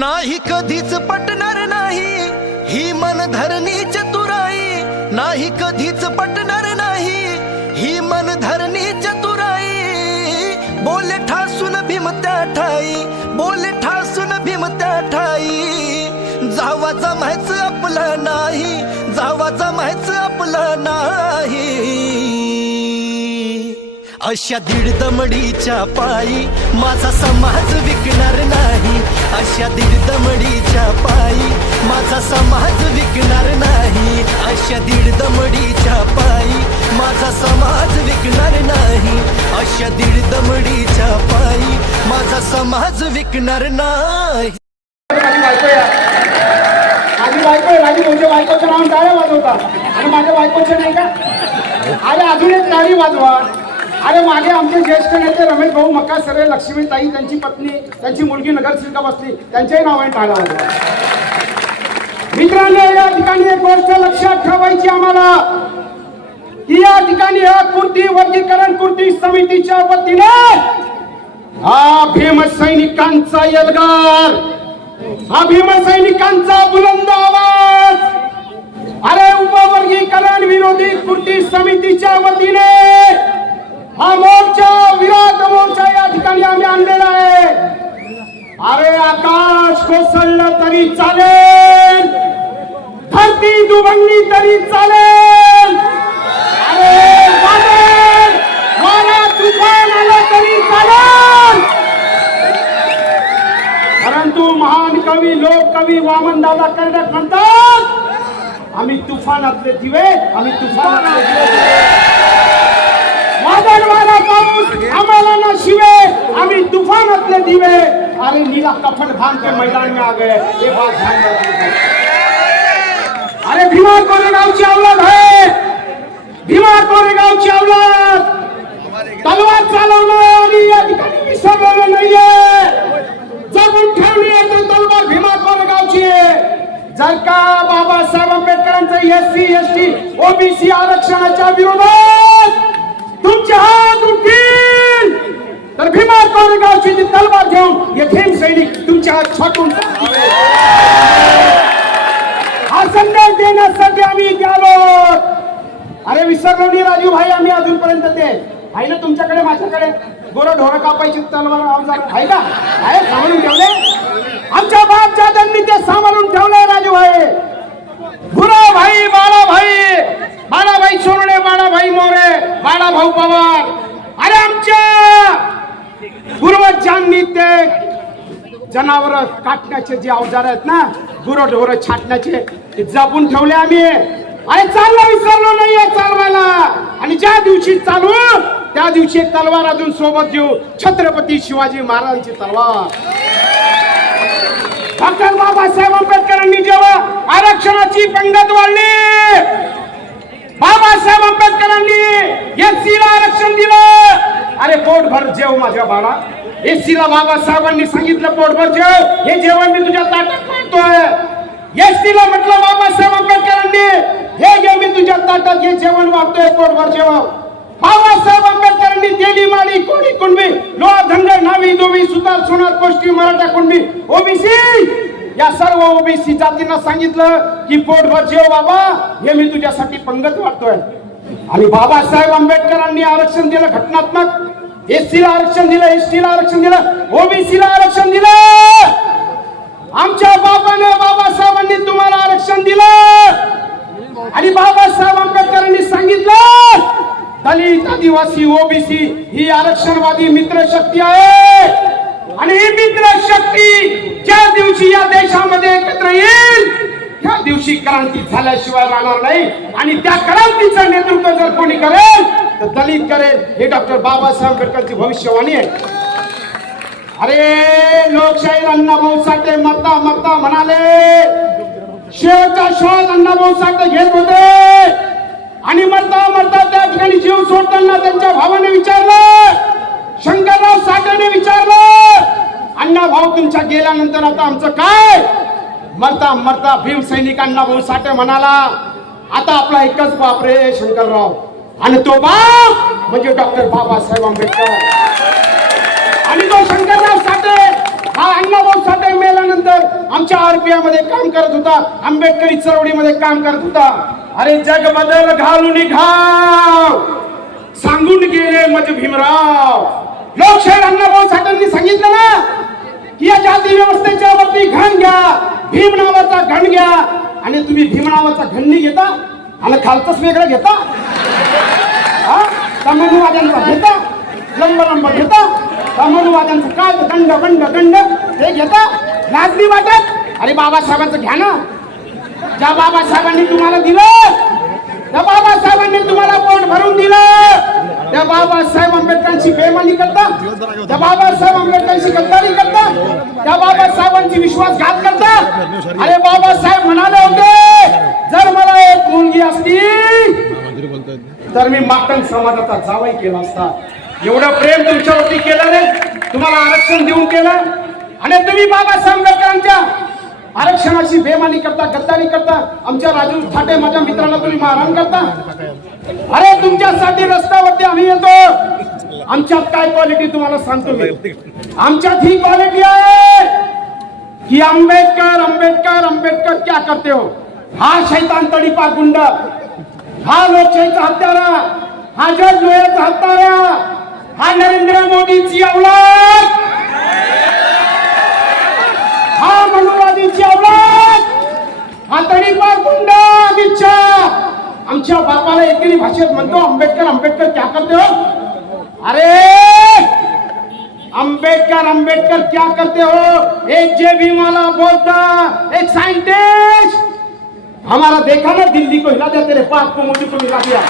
नाही कधीच पटणार नाही ही मनधरणी चतुराई, नाही कधीच पटणार नाही ही मनधरणी चतुराई. बोले ठासून भीमत्या ठाई, बोले ठासून भीमत्या ठाई. जावा जमायचं आपलं नाही, जावा जमायचं आपलं नाही. अशा दीड दमडीच्या पायी माझा समाज विकणार नाही, अशा दीड दमडीच्या पायी माझा समाज विकणार नाही, अशा दीड दमडीच्या पायी माझा समाज विकणार नाही, अशा दीड दमडीच्या पायी माझा समाज विकणार नाही. माझी बायको माझी मोठ्या बायकोचं नाव टाळ्या वाजवता आणि माझ्या बायकोचं नाही का? अरे अजून एक टाळी वाजवा. अरे मागे आमचे ज्येष्ठ नेते रमेश भाऊ मक्कासरे, लक्ष्मीताई त्यांची पत्नी, त्यांची मुलगी नगरसेविका बसली, त्यांच्याही नावाने टाळ्या वाजवा. मित्रांनो, या ठिकाणी एक गोष्ट लक्षात ठेवायची आम्हाला की या ठिकाणी या कृती वर्गीकरण कृती समितीच्या वतीने हा भीमसैनिकांचा एल्गार, हा भीमसैनिकांचा बुलंद आवाज. अरे उपवर्गीकरण विरोधी कृती समितीच्या वतीने हा मोर्चा, विरोध मोर्चा या ठिकाणी आम्ही आणलेला आहे. अरे आकाश कोसळलं तरी चालेल, धरती दुभंगली तरी चालेल, अरे वादळ वारा तुफान आला तरी चालेल, परंतु महान कवी लोककवी वामनदादा कर्डक म्हणतात आम्ही तुफानातले दिवे, आम्ही तुफानातले दिवे. वादळ वारा पाऊस आम्हाला ना शिवे, आम्ही तुफानातले दिवे. अरे नीला कफन बांध के मैदान में आ गए, ये बात ध्यान रखिए. अरे भीमा कोरेगावची औलाद है, भीमा कोरेगावची औलाद तलवार चालवणं आणि या ठिकाणी विसरलेलं नाहीये. जगून ठेवली आहे तर तलवार भीमा कोरेगावची आहे. जर का बाबासाहेब आंबेडकरांचं SC ST OBC आरक्षणाच्या विरोधात तुमचे हात उठतील तर भीमा कोरेगावची जी तलवार घेऊन हे भीम सैनिक तुमचे हात छाटून हा संदेश देण्यासाठी आम्ही इथे आलो. अरे विसरलो नाही राजू भाई, आम्ही अजूनपर्यंत ते आहे ना तुमच्याकडे, माझ्याकडे गोरं ढोरं कापायची तलवार अवजार आहे का? आहे, सांभाळून ठेवले. आमच्या बाप दादांनी ते सांभाळून ठेवलंय राजू भाई. गुरु भाई, बाळाभाई सोनवणे, बाळाभाई मोरे, बाळाभाऊ पवार. अरे आमच्या पूर्वजांनी ते जनावर काटण्याचे जे अवजार आहेत ना, गुरं ढोरं छाटण्याचे, ते जपून ठेवले आम्ही. अरे चाललं विसरलो नाहीये चालवायला. आणि ज्या दिवशी चालू त्या दिवशी तलवार अजून सोबत घेऊ, छत्रपती शिवाजी महाराजांची तलवार. डॉक्टर बाबासाहेब आंबेडकरांनी जेव्हा आरक्षणाची पंगत वाढली, बाबासाहेब आंबेडकरांनी SC ला आरक्षण दिलं. अरे पोटभर जेव माझ्या बाळा. SC ला बाबासाहेबांनी सांगितलं पोटभर जेव, हे जेवण मी तुझ्या ताटात वाढतोय. ST ला म्हटलं बाबासाहेब आंबेडकरांनी हे घे मी तुझ्या ताटात हे जेवण वाढतोय, पोटभर जेव. बाबासाहेब आंबेडकरांनी तेली माळी कोणी कुणबी लोहा धनगर नावी दोवी सुतार सोनार कोष्टी मराठा कुणबी OBC या सर्व OBC जातींना सांगितलं की पोटभर जेव बाबा, हे मी तुझ्यासाठी पंगत वाटतोय. आणि बाबासाहेब आंबेडकरांनी आरक्षण दिलं घटनात्मक. SC ला आरक्षण दिलं, ST ला आरक्षण दिलं, OBC ला आरक्षण दिलं. आमच्या बापाने बाबासाहेबांनी तुम्हाला आरक्षण दिलं. आणि बाबासाहेब आंबेडकरांनी सांगितलं दलित, आदिवासी, OBC ही आरक्षणवादी मित्र शक्ती आहे. आणि ही मित्र शक्ती ज्या दिवशी या देशामध्ये एकत्र येईल त्या दिवशी क्रांती झाल्याशिवाय राहणार नाही. आणि त्या क्रांतीचं नेतृत्व जर कोणी करेल तर दलित करेल, हे डॉक्टर बाबासाहेब आंबेडकरची भविष्यवाणी आहे. अरे लोकशाही अण्णाभाऊ साठे मरता मरता म्हणाले, शेवटचा श्वास अण्णाभाऊ साठे घेत होते. आणि मरता मरता त्या ठिकाणी जीव सोडताना त्यांच्या भावाने विचारलं, शंकरराव साठेने विचारलं, अण्णा भाऊ तुमच्या गेल्यानंतर आता आमचं काय? मरता मरता भीम सैनिक अण्णाभाऊ साठे म्हणाला, आता आपला एकच बाप रे शंकरराव, आणि तो बाप म्हणजे डॉक्टर बाबासाहेब आंबेडकर. आणि तो शंकरराव साठे हा अण्णाभाऊ साठे मेल्यानंतर आमच्या आरपीआय मध्ये काम करत होता, आंबेडकरी चळवळीमध्ये काम करत होता. अरे जग बदल घालून घाव सांगून गेले मज भीमराव. लोकशाहीर अण्णाभाऊ साठेंनी सांगितलं ना की या जाती व्यवस्थेच्या वरती घण घ्या, भीम नावाचा घण घ्या. आणि तुम्ही भीम नावाचा घण नाही घेता आणि खालचंच वेगळं घेता. तमनुवाद्यांचा घेता, लंब लंब घेता, तमनुवाद्यांचं काय दंड दंड दंड ते घेता. लाजली वाटत? अरे बाबासाहेबांचं घ्या ना. ज्या बाबासाहेबांनी तुम्हाला दिलं, त्या बाबासाहेबांनी तुम्हाला पोट भरून दिलं, त्या बाबासाहेब आंबेडकरांची बेमानी करता, त्या बाबासाहेब आंबेडकरांची गद्दारी करता, त्या बाबासाहेबांची विश्वासघात करता. अरे बाबासाहेब म्हणाले होते जर मला एक मुलगी असती तर मी मातंग समाजाचा जावई केला असता. एवढं प्रेम तुमच्यावरती केलं रे, तुम्हाला आरक्षण देऊन केलं. आणि तुम्ही बाबासाहेब आंबेडकरांच्या आरक्षणाची बेमानी करता, गद्दारी करता. आमच्या राजू ठाटे माझ्या मित्रांना तुम्ही मारहाण करता. अरे तुमच्यासाठी रस्त्यावरती आम्ही येतो. आमच्यात काय क्वालिटी तुम्हाला सांगतो मी. आमच्यात ही क्वालिटी आहे की आंबेडकर आंबेडकर आंबेडकर क्या करते हो. हा शैतान तडीपा गुंड, हा लोकशाहीचा हत्यारा, हा जज लोह्याचा हत्यारा, हा नरेंद्र मोदीची औलाद, हा मनुवादीची औलाद, हा तडीपार गुंड अमित शहा आमच्या बापाला एकेरी भाषेत म्हणतो आंबेडकर आंबेडकर क्या करते हो. अरे आंबेडकर आंबेडकर क्या करते हो. एक जेबी वाला बोलता, एक साइंटिस्ट. हमारा देखा ना दिल्ली को हिला दिया, तेरे बाप को मोदी को हिला दिया.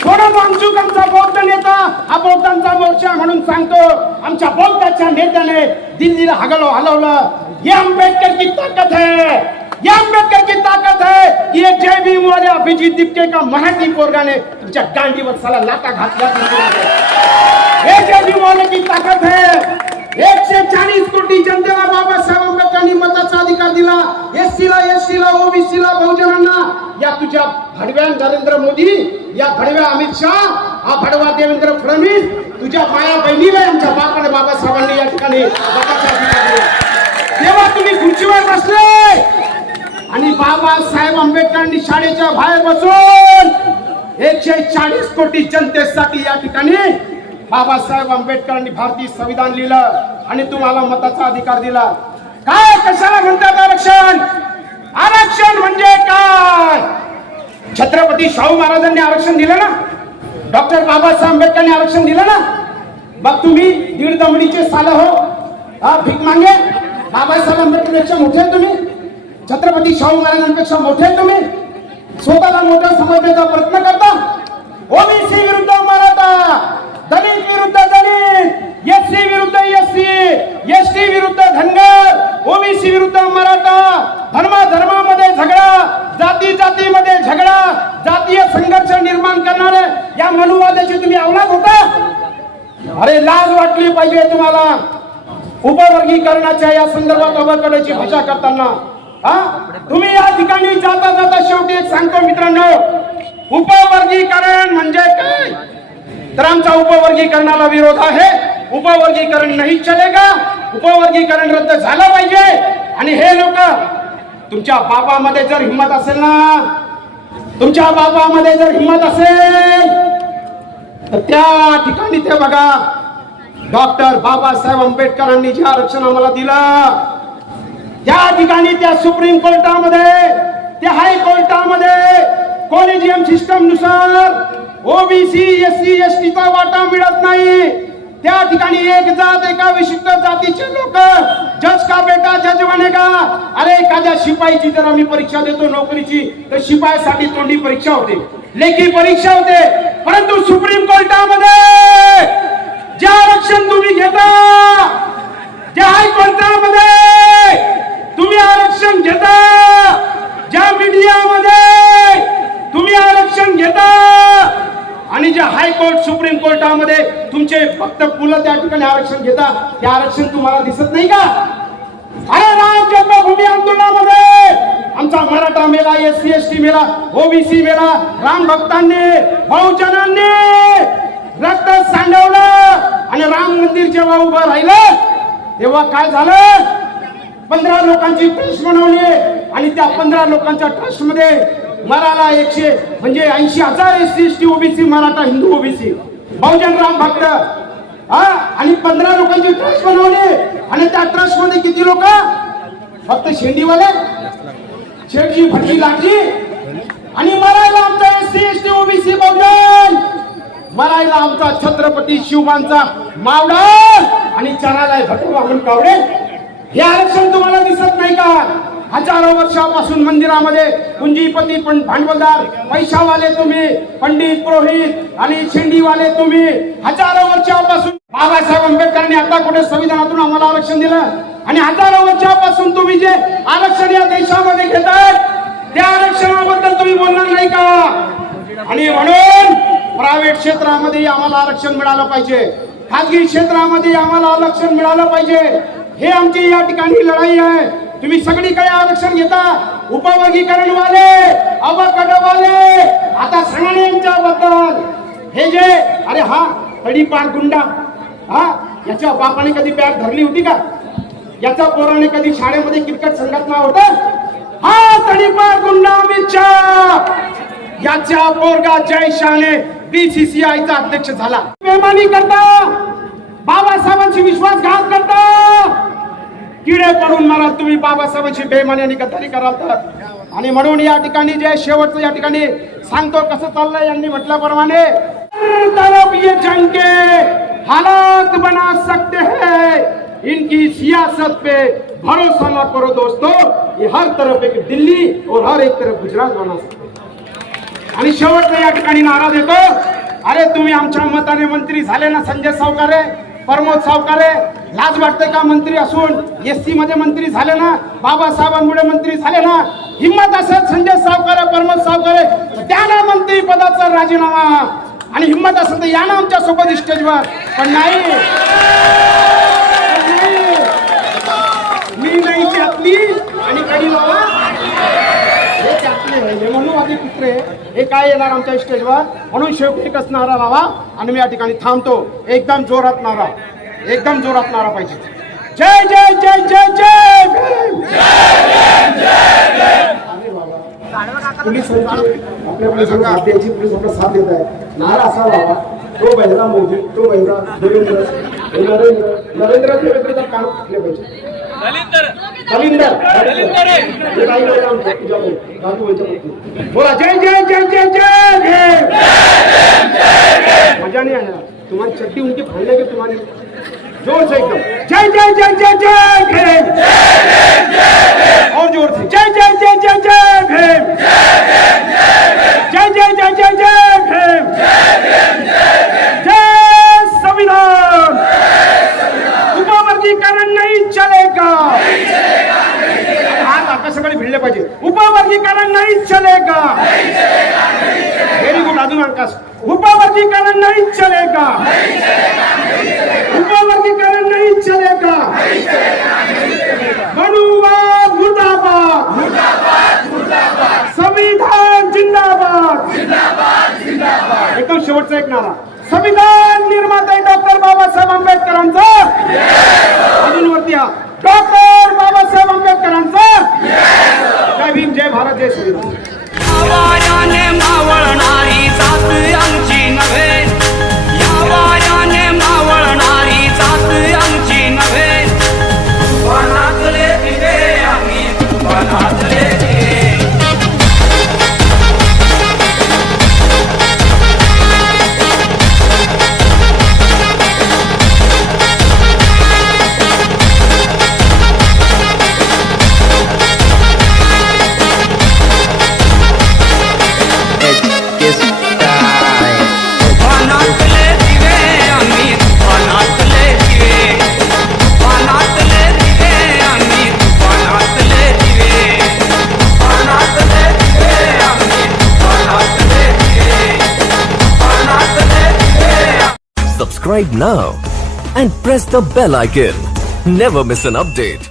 थोडं वांचूक आमचा बौद्ध नेता, हा बौद्धांचा मोर्चा म्हणून सांगतो. आमच्या बौद्धाच्या नेत्याने दिल्लीला हलवलं. ये आंबेडकर की ताकत है, ये आंबेडकर की ताकत है. ये जय भीम वाले अभिजीत दिपके का मराठी पोरगाने तुमच्या गांडीवर साला लाटा घातल्या. हे जय भीम वाले की ताकत है. 140 कोटी जनतेला बाबासाहेब आंबेडकरांनी मताचा अधिकार दिला. एससीला, एसटीला, ओबीसीला, बहुजनांना. या तुझ्या भडव्या नरेंद्र मोदी, या भडव्या अमित शहा, हा भडवा देवेंद्र फडणवीस, तुझ्या माया बहिणीला आमच्या बापाने बाबासाहेबांनी या ठिकाणी मताचा अधिकार दिला. तेव्हा तुम्ही खुर्चीवर बसले आणि बाबासाहेब आंबेडकरांनी शाळेच्या बाहेर बसून 140 कोटी जनतेसाठी या ठिकाणी बाबासाहेब आंबेडकरांनी भारतीय संविधान लिहिलं आणि तुम्हाला मताचा अधिकार दिला. काय कशाला म्हणतात आरक्षण. आरक्षण म्हणजे काय. छत्रपती शाहू महाराजांनी आरक्षण दिलं ना, डॉक्टर बाबासाहेब आंबेडकरांनी आरक्षण दिलं ना. मग तुम्ही दीड दमडीचे साल हो, भीक मागे. बाबासाहेब आंबेडकरपेक्षा मोठे तुम्ही, छत्रपती शाहू महाराजांपेक्षा मोठे तुम्ही. स्वतःला मोठा समजण्याचा प्रयत्न करता. ओबीसी विरुद्ध मराठा, दलित विरुद्ध दलित, एससी विरुद्ध एससी, एसटी विरुद्ध धनगर, ओबीसी विरुद्ध मराठा, धर्मामध्ये झगडा, जाती जातीमध्ये झगडा, जातीय संघर्ष निर्माण करणारे या मनुवादाची तुम्ही औलाद होता. अरे लाज वाटली पाहिजे तुम्हाला. उपवर्गीकरणाच्या या संदर्भात अवकडाची भाषा करताना तुम्ही या ठिकाणी जाता जाता शेवटी एक सांगतो मित्रांनो, उपवर्गीकरण म्हणजे काय. तर आमचा उपवर्गीकरणाला विरोध आहे. उपवर्गीकरण नाही चलेगा. उपवर्गीकरण रद्द झालं पाहिजे. आणि हे लोक, तुमच्या बाबामध्ये जर हिंमत असेल ना, तुमच्या बाबामध्ये जर हिंमत असेल तर त्या ठिकाणी ते बघा, डॉक्टर बाबासाहेब आंबेडकरांनी जे आरक्षण आम्हाला दिलं, त्या ठिकाणी त्या सुप्रीम कोर्टामध्ये, त्या हायकोर्टामध्ये कॉलेजियम सिस्टम नुसार ओबीसी, एससी, एसटीचा वाटा मिळत नाही. त्या ठिकाणी एक जात, एका विशिष्ट जातीचे लोक, जज का बेटा जज बनेगा. अरे एखाद्या शिपाईची जर आम्ही परीक्षा देतो नोकरीची, तर शिपाईसाठी तोंडी परीक्षा होते, लेखी परीक्षा होते. परंतु सुप्रीम कोर्टामध्ये जे आरक्षण तुम्ही घेता, ज्या हायकोर्टामध्ये तुम्ही आरक्षण घेता, ज्या मीडियामध्ये तुम्ही आरक्षण घेता, आणि जे हायकोर्ट सुप्रीम कोर्टामध्ये तुमचे फक्त मुलं त्या ठिकाणी आरक्षण घेता, ते आरक्षण तुम्हाला दिसत नाही का. अरे राम जन्मभूमी आंदोलनामध्ये आमचा मराठा मेला, एससी एसटी मेला, ओबीसी मेला, राम भक्तांनी, बहुजनांनी रक्त सांडवलं. आणि राम मंदिर जेव्हा उभं राहिलं तेव्हा काय झालं, 15 लोकांची ट्रस्ट बनवली आणि त्या 15 लोकांच्या ट्रस्ट मध्ये मराठा 100 म्हणजे 80,000 SC ST OBC Maratha Hindu OBC बहुजन राम भक्त आणि 15 लोकांची ट्रस्ट बनवली आणि त्या ट्रस्ट मध्ये किती लोक, फक्त शेंडीवाले शेठजी भटजी लागजी आणि मरायला आमचा SC ST ओबीसी बहुजन, मरायला आमचा छत्रपती शिवबांचा मावळा आणि चराला भटू वामन कावडे. हे आरक्षण तुम्हाला दिसत नाही का? हजारो वर्षापासून मंदिरामध्ये पुंजीपती पण भांडवलदार पैशावाले तुम्ही, पंडित पुरोहित आणि शेंडीवाले तुम्ही, हजारो वर्षापासून बाबासाहेब आंबेडकरांनी आता कुठे संविधानातून आम्हाला आरक्षण दिलं आणि हजारो वर्षापासून तुम्ही जे आरक्षण या देशामध्ये घेतात त्या आरक्षणाबद्दल तुम्ही बोलणार नाही का? आणि म्हणून प्रायव्हेट क्षेत्रामध्ये आम्हाला आरक्षण मिळालं पाहिजे, खाजगी क्षेत्रामध्ये आम्हाला आरक्षण मिळालं पाहिजे. हे आमची या ठिकाणी लढाई आहे. तुम्ही सगळीकडे आरक्षण घेता, उपवर्गीकरण वाले, अवकडवाले, आता सगळ्यांच्या बद्दल हे जे अरे हा तडीपार गुंडा, याच्या बापाने कधी बॅग धरली होती का? याच्या पोराने कधी शाळेमध्ये क्रिकेट संघात नाव होतं? हा तडीपार गुंडा अमित शहा, याच्या पोरगा जय शहाने BCCI चा अध्यक्ष झाला. बेमानी करता, बाबासाहेबांची विश्वासघात करता, किडे पडून मारा तुम्ही बाबासाहेबांची बेमानी आणि गद्दारी कराल तर. आणि म्हणून या ठिकाणी जे शेवटचं या ठिकाणी सांगतो कसं चाललंय, यांनी म्हटल्याप्रमाणे तरफ ये जंग के हालात बना सकते हैं, इनकी सियासत पे भरोसा ना करो दोस्तों, ये हर तरफ एक दिल्ली और हर एक तरफ गुजरात बना सकते. आणि शेवटचा या ठिकाणी नारा देतो, अरे तुम्ही आमच्या मताने मंत्री झाले ना, संजय सावकारे, प्रमोद सावकारे, लाज वाटते का मंत्री असून? SC मध्ये मंत्री झाले ना, बाबासाहेबांमुळे मंत्री झाले ना, हिम्मत असेल संजय सावकारे, प्रमोद सावकारे, त्याला मंत्री पदाचा राजीनामा, आणि हिम्मत असेल तर या ना आमच्या सोबत स्टेजवर. पण नाही, मी नाही त्यातली आणि कधी लावा हे म्हणून आधी कुत्रे हे काय येणार आमच्या स्टेजवर. म्हणून शेवटी एकच नारा लावा आणि मी या ठिकाणी थांबतो. एकदम जोरात नारा, एकदम जोरात नारा पाहिजे. जय जय जय जय जय भीम. पोलीस आपल्या पोलीस आपला साथ देत आहे. नारा असा लावा, तो बहिरा मोदी, तो बहिरा देवेंद्र, नरेंद्र देवेंद्रचा कान कुठले पाहिजे, बोला जय जय जय जय जय भीम. मजा नहीं आया, तुम्हारी चड्डी उनकी फाड़ने के तुम्हारी जोर से एकदम जय जय जय जय जय भीम, और जोर से जय जय जय जय जय भीम, जय जय जय जय जय भीम, जय संविधान. उपवर्गीकरण नहीं चलेगा, हाथ आकाश सगळे भिडले पाहिजे. उपवर्गीकरण नहीं चलेगा, व्हेरी गुड. अजून आकाश, उपवर्गीकरण नहीं चलेगा, उपवर्गीकरण नहीं चलेगा. मनुवाद मुर्दाबाद, संविधान जिंदाबाद. एकदम शेवटचा एक नारा, संविधान निर्माते डॉक्टर बाबासाहेब आंबेडकरांचा, अजून वरती डॉक्टर बाबासाहेब आंबेडकरांचा. जय भीम, जय भारत, जय संविधान. वाऱ्याने मावळणारी जात आमची नव्हे, या वाऱ्याने मावळणारी जात आमची नव्हे. वनातले दिवे आम्ही, वनातले दिवे. Subscribe now and press the bell icon. Never miss an update.